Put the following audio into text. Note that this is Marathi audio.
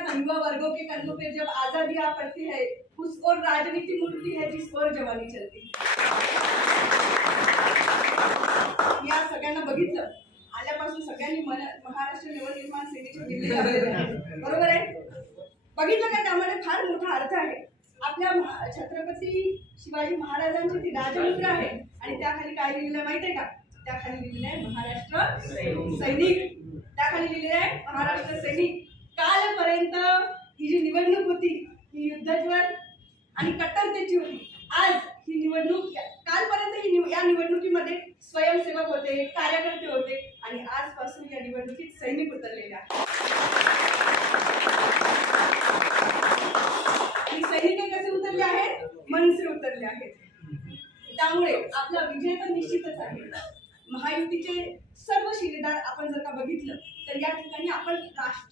था युवा वर्गों के कंधों पे जब आजादी आ पड़ती है, उस और राजनीति मूर्ति है जिस और जवानी चलती है। या सगळ्यांना बघितलं आल्यापासून सगळ्यांनी महाराष्ट्र नवनिर्माण सेनेच्या दिल्लीला बरोबर आहे, बघितलं का त्यामध्ये फार मोठा अर्थ आहे। आपल्या छत्रपती शिवाजी महाराजांची ती राजमुद्रा आहे आणि त्याखाली काय लिहिलेलं आहे माहिती आहे का? त्याखाली लिहिलेलं आहे महाराष्ट्र सैनिक, त्याखाली लिहिलेलं आहे महाराष्ट्र सैनिक। कालपर्यंत ही जी निवडणूक होती ही युद्धज्वर आणि कट्टरतेची होती। आज ही निवडणूक, कालपर्यंत ही या निवडणुकीमध्ये स्वयंसेवक होते, कार्यकर्ते होते आणि आजपासून या निवडणुकीत सैनिक उतरलेले आहेत। आणि सैनिक कसे उतरले आहेत? मन से उतरले आहेत। त्यामुळे आपला विजय तर निश्चितच आहे।